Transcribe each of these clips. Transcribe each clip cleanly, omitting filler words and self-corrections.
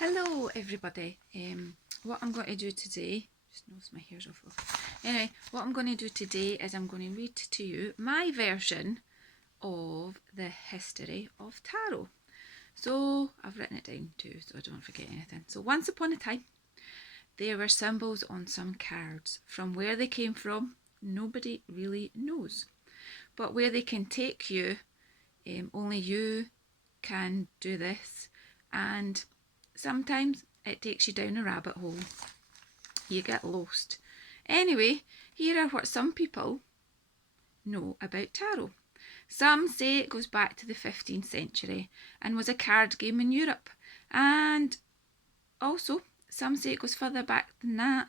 Hello everybody. What I'm going to do today, just knows my hair's off. Anyway, what I'm going to do today is I'm going to read to you my version of the History of Taro. So I've written it down too, so I don't forget anything. So once upon a time, there were symbols on some cards. From where they came from, nobody really knows. But where they can take you, only you can do this. And sometimes it takes you down a rabbit hole. You get lost. Anyway, here are what some people know about tarot. Some say it goes back to the 15th century and was a card game in Europe. And also, some say it goes further back than that,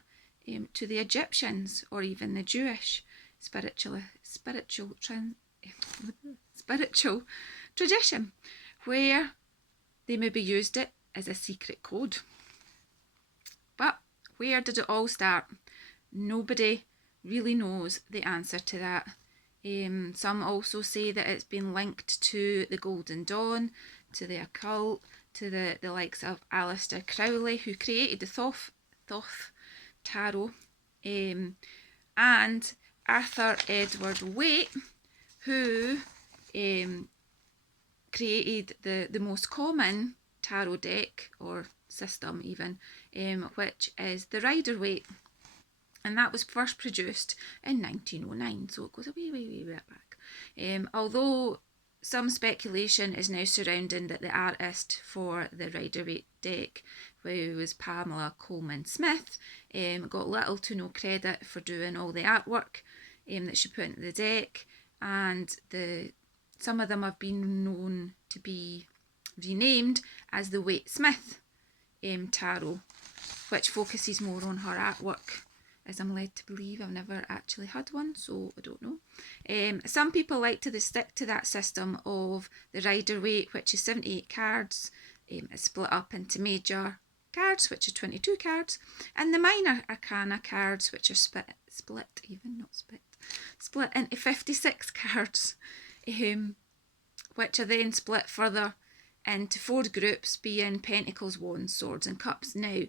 to the Egyptians or even the Jewish spiritual tradition, where they maybe used it as a secret code. But where did it all start? Nobody really knows the answer to that. Some also say that it's been linked to the Golden Dawn, to the occult, to the likes of Aleister Crowley, who created the Thoth Tarot, and Arthur Edward Waite, who created the most common tarot deck, or system even, which is the Rider-Waite, and that was first produced in 1909, so it goes a way back. Although some speculation is now surrounding that the artist for the Rider-Waite deck, who was Pamela Colman Smith, got little to no credit for doing all the artwork that she put into the deck, and some of them have been known to be renamed as the Waite-Smith Tarot, which focuses more on her artwork, as I'm led to believe. I've never actually had one, so I don't know. Some people like to stick to that system of the Rider-Waite, which is 78 cards. It's split up into major cards, which are 22 cards, and the minor arcana cards, which are split into 56 cards, which are then split further into 4 groups, being Pentacles, Wands, Swords and Cups. Now,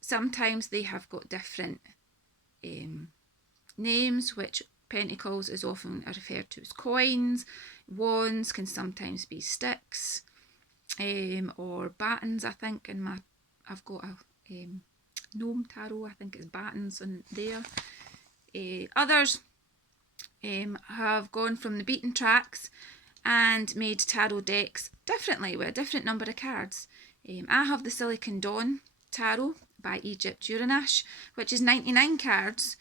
sometimes they have got different names, which Pentacles is often referred to as coins, Wands can sometimes be sticks, or battens, I think. I've got a gnome tarot, I think it's battens on there. Others have gone from the beaten tracks and made tarot decks differently with a different number of cards. I have the Silicon Dawn Tarot by Egypt Uranash, which is 99 cards.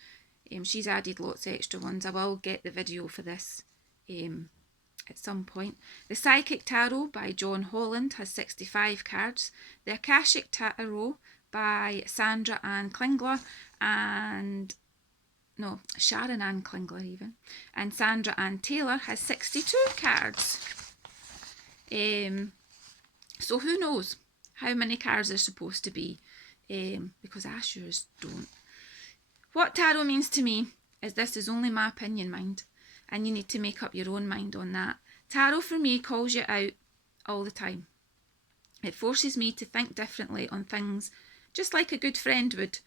She's added lots of extra ones. I will get the video for this at some point. The Psychic Tarot by John Holland has 65 cards. The Akashic Tarot by Sharon Ann Klingler even, and Sandra Ann Taylor has 62 cards. So who knows how many cards there's supposed to be, because I sure as don't. What tarot means to me is this is only my opinion, mind, and you need to make up your own mind on that. Tarot for me calls you out all the time. It forces me to think differently on things, just like a good friend would,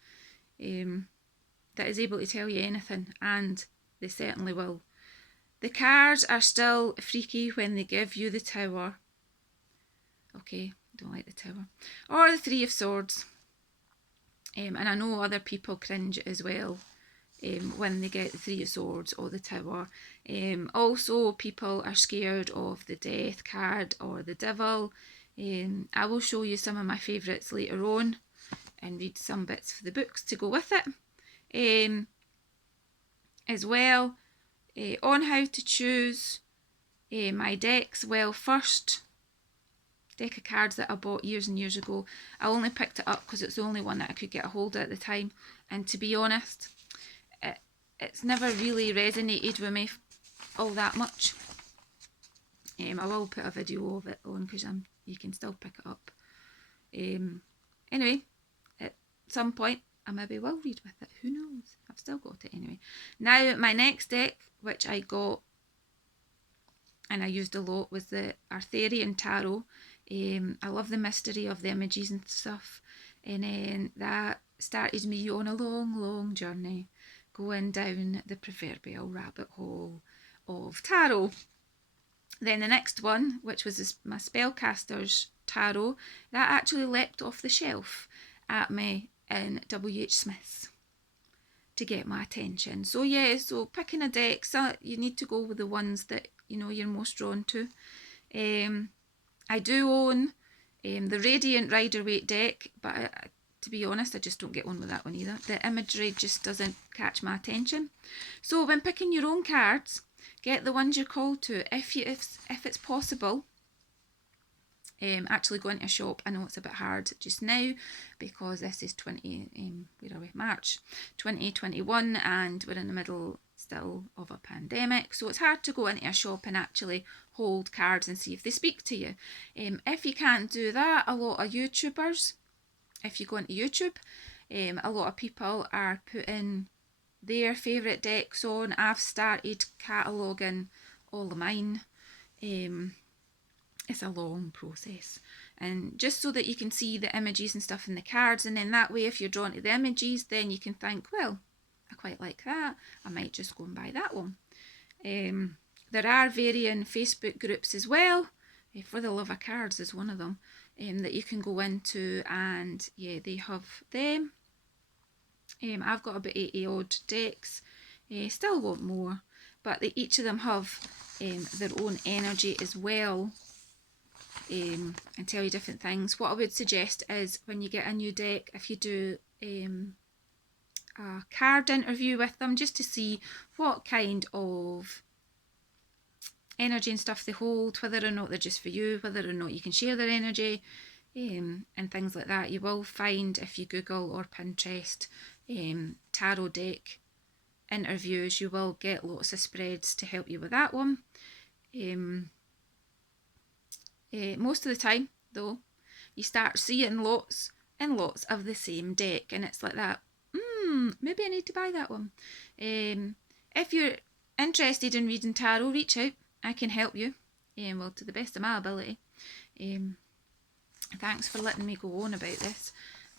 that is able to tell you anything, and they certainly will. The cards are still freaky when they give you the Tower. Okay, don't like the Tower. Or the Three of Swords. And I know other people cringe as well when they get the Three of Swords or the Tower. Also, people are scared of the Death card or the Devil. I will show you some of my favourites later on and read some bits for the books to go with it. As well, on how to choose my decks. Well, first deck of cards that I bought years and years ago, I only picked it up because it's the only one that I could get a hold of at the time, and to be honest, it's never really resonated with me all that much. I will put a video of it on because you can still pick it up. Anyway, at some point I maybe will read with it, who knows. I've still got it anyway. Now, my next deck, which I got and I used a lot, was the Arthurian Tarot. I love the mystery of the images and stuff. And then that started me on a long journey going down the proverbial rabbit hole of tarot. Then the next one, which was my Spellcaster's Tarot, that actually leapt off the shelf at me in W.H. Smith's to get my attention. So yeah, so picking a deck, so you need to go with the ones that you know you're most drawn to. I do own the Radiant Rider-Waite deck, but to be honest, I just don't get on with that one either. The imagery just doesn't catch my attention. So when picking your own cards, get the ones you're called to. If it's possible, actually go into a shop. I know it's a bit hard just now because this is March 2021, and we're in the middle still of a pandemic, so it's hard to go into a shop and actually hold cards and see if they speak to you. If you can't do that, a lot of YouTubers, if you go into YouTube, a lot of people are putting their favourite decks on. I've started cataloguing all of mine. It's a long process, and just so that you can see the images and stuff in the cards, and then that way if you're drawn to the images, then you can think, well, I quite like that, I might just go and buy that one. There are varying Facebook groups as well. For the Love of Cards is one of them, that you can go into, and yeah, they have them. I've got about 80 odd decks, still want more, but each of them have their own energy as well, and tell you different things. What I would suggest is when you get a new deck, if you do a card interview with them, just to see what kind of energy and stuff they hold, whether or not they're just for you, whether or not you can share their energy, and things like that. You will find, if you Google or Pinterest tarot deck interviews, you will get lots of spreads to help you with that one. Most of the time though, you start seeing lots and lots of the same deck, and it's like that, maybe I need to buy that one. If you're interested in reading tarot, reach out, I can help you, well, to the best of my ability. Thanks for letting me go on about this,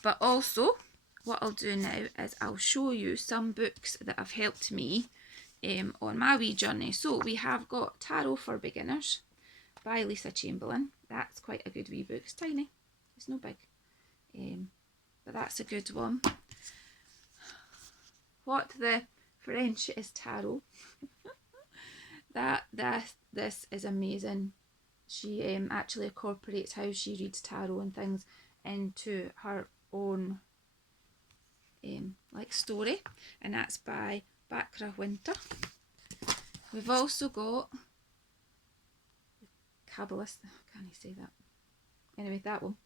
but also what I'll do now is I'll show you some books that have helped me on my wee journey. So we have got Tarot for Beginners by Lisa Chamberlain. That's quite a good wee book. It's tiny, it's no big, but that's a good one. What the French is Tarot. This is amazing. She actually incorporates how she reads tarot and things into her own like story, and that's by Bakra Winter. We've also got Kabbalist, can I say that? Anyway, that one,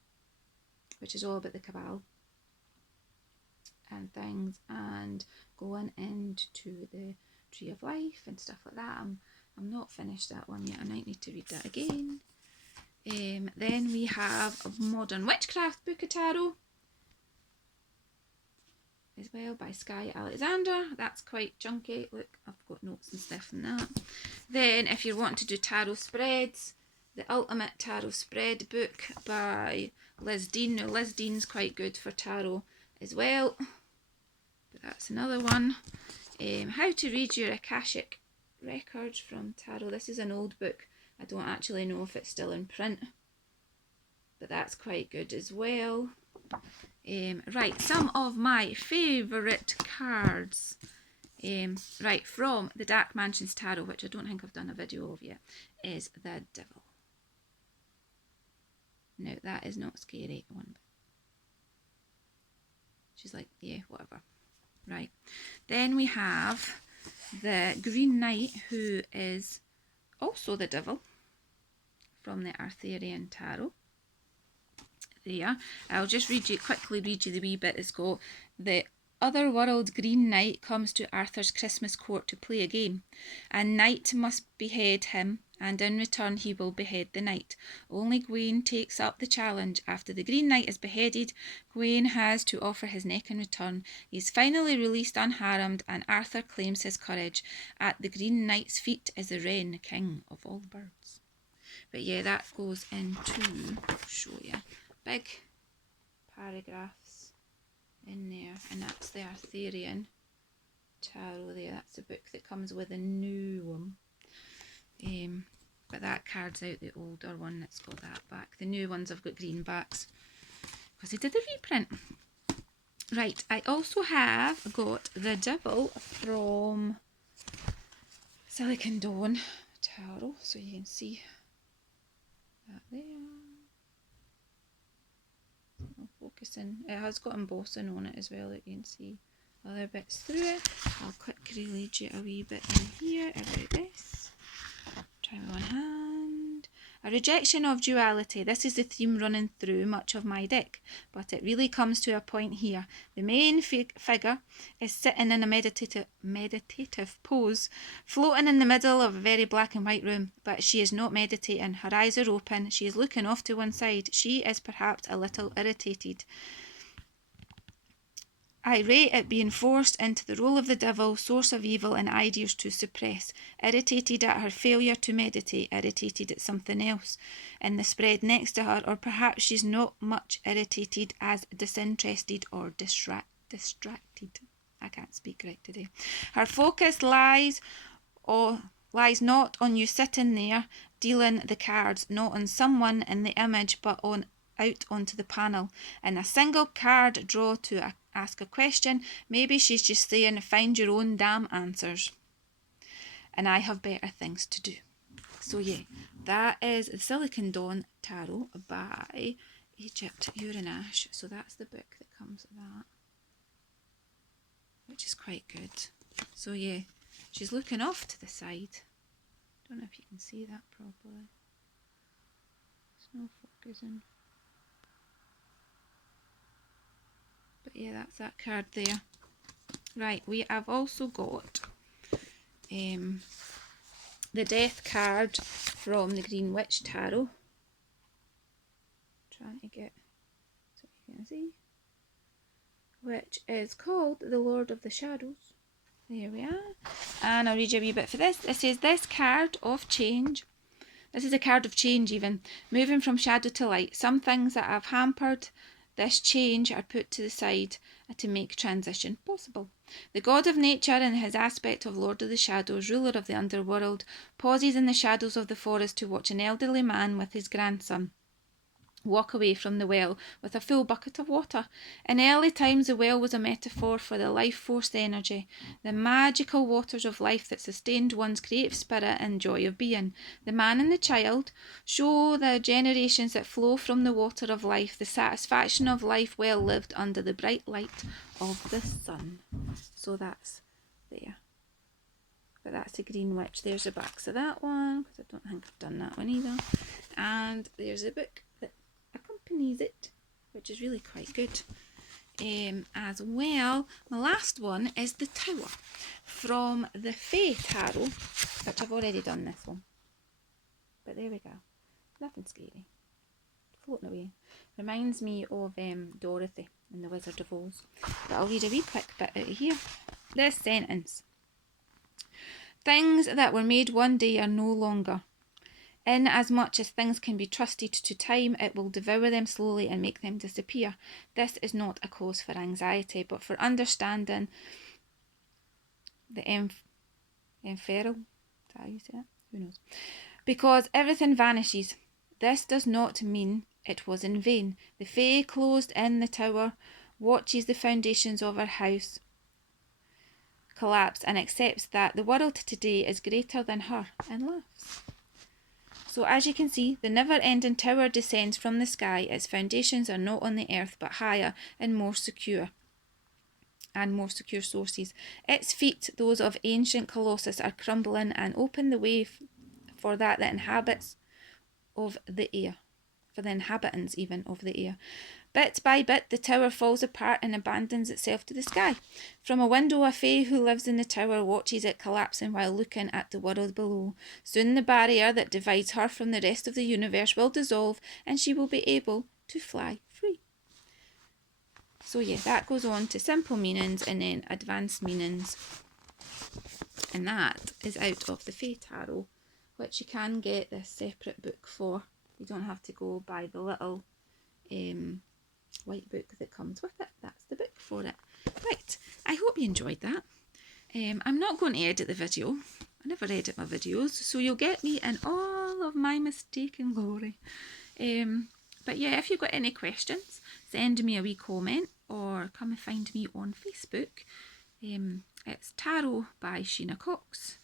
which is all about the Kabbalah and things, and going into the Tree of Life and stuff like that. I'm not finished that one yet. I might need to read that again. Then we have a Modern Witchcraft book of tarot as well by Sky Alexander. That's quite chunky. Look, I've got notes and stuff in that. Then if you're wanting to do tarot spreads, the Ultimate Tarot Spread book by Liz Dean. Now Liz Dean's quite good for tarot as well, but that's another one. How to Read Your Akashic Records from Tarot. This is an old book. I don't actually know if it's still in print, but that's quite good as well. Right, some of my favourite cards. Right, from the Dark Mansions Tarot, which I don't think I've done a video of yet, is the Devil. Now, that is not scary one. She's like, yeah, whatever. Right, then we have the Green Knight, who is also the Devil, from the Arthurian Tarot. There, I'll just quickly read you the wee bit. It's got: the otherworld Green Knight comes to Arthur's Christmas court to play a game. A knight must behead him, and in return he will behead the knight. Only Gawain takes up the challenge. After the Green Knight is beheaded, Gawain has to offer his neck in return. He is finally released unharmed, and Arthur claims his courage. At the Green Knight's feet is the wren, king of all birds. But yeah, that goes into, I'll show you, big paragraphs in there, and that's the Arthurian Tarot there. That's the book that comes with a new one. But that card's out the older one that's got that back. The new ones have got green backs because they did a reprint. Right, I also have got the Devil from Silicon Dawn Tarot, so you can see that there. I'll focus in. It has got embossing on it as well that you can see other bits through it. I'll quickly read you a wee bit in here about this. Try with one hand. A rejection of duality. This is the theme running through much of my deck, but it really comes to a point here. The main figure is sitting in a meditative pose, floating in the middle of a very black and white room, but she is not meditating. Her eyes are open. She is looking off to one side. She is perhaps a little irritated, irate at being forced into the role of the devil, source of evil and ideas to suppress, irritated at her failure to meditate, irritated at something else in the spread next to her, or perhaps she's not much irritated as disinterested or distracted. I can't speak right today. Her focus lies not on you sitting there dealing the cards, not on someone in the image, but on out onto the panel. In a single card draw to ask a question, maybe she's just saying, find your own damn answers. And I have better things to do. So yeah, that is the Silicon Dawn Tarot by Egypt Urinash. So that's the book that comes with that, which is quite good. So yeah, she's looking off to the side. Don't know if you can see that properly. It's no focusing. But yeah, that's that card there. Right, we have also got the Death card from the Green Witch Tarot. Trying to get so you can see. Which is called the Lord of the Shadows. There we are. And I'll read you a wee bit for this. It says, this card of change. This is a card of change even. Moving from shadow to light. Some things that have hampered this change are put to the side to make transition possible. The god of nature, in his aspect of Lord of the Shadows, ruler of the underworld, pauses in the shadows of the forest to watch an elderly man with his grandson walk away from the well with a full bucket of water. In early times, the well was a metaphor for the life force energy, the magical waters of life that sustained one's creative spirit and joy of being. The man and the child show the generations that flow from the water of life, the satisfaction of life well lived under the bright light of the sun. So that's there. But that's the Green Witch. There's the backs of that one, because I don't think I've done that one either. And there's a book that accompanies it, which is really quite good. As well, my last one is the Tower from the Fae Tarot, which I've already done this one. But there we go. Nothing scary. Floating away. Reminds me of Dorothy in The Wizard of Oz. But I'll read a wee quick bit out of here. This sentence. Things that were made one day are no longer. Inasmuch as things can be trusted to time, it will devour them slowly and make them disappear. This is not a cause for anxiety, but for understanding the ephemeral. Is that how you say it? Who knows? Because everything vanishes. This does not mean it was in vain. The Fae closed in the tower, watches the foundations of her house collapse and accepts that the world today is greater than her and laughs. So as you can see, the never-ending tower descends from the sky. Its foundations are not on the earth but higher and more secure sources. Its feet, those of ancient Colossus, are crumbling and open the way for the inhabitants of the air. Bit by bit, the tower falls apart and abandons itself to the sky. From a window, a Fae who lives in the tower watches it collapsing while looking at the world below. Soon the barrier that divides her from the rest of the universe will dissolve and she will be able to fly free. So yeah, that goes on to simple meanings and then advanced meanings. And that is out of the Fae Tarot, which you can get this separate book for. You don't have to go buy the little white book that comes with it. That's the book for it. Right, I hope you enjoyed that. I'm not going to edit the video. I never edit my videos, so you'll get me in all of my mistaken glory. But yeah, if you've got any questions, send me a wee comment or come and find me on Facebook. It's Taro by Sheena Cox.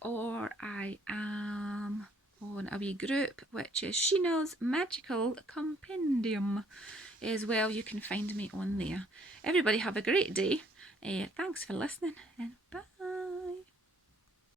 Or I am on a wee group which is Sheena's Magical Compendium as well. You can find me on there. Everybody have a great day. Thanks for listening and bye.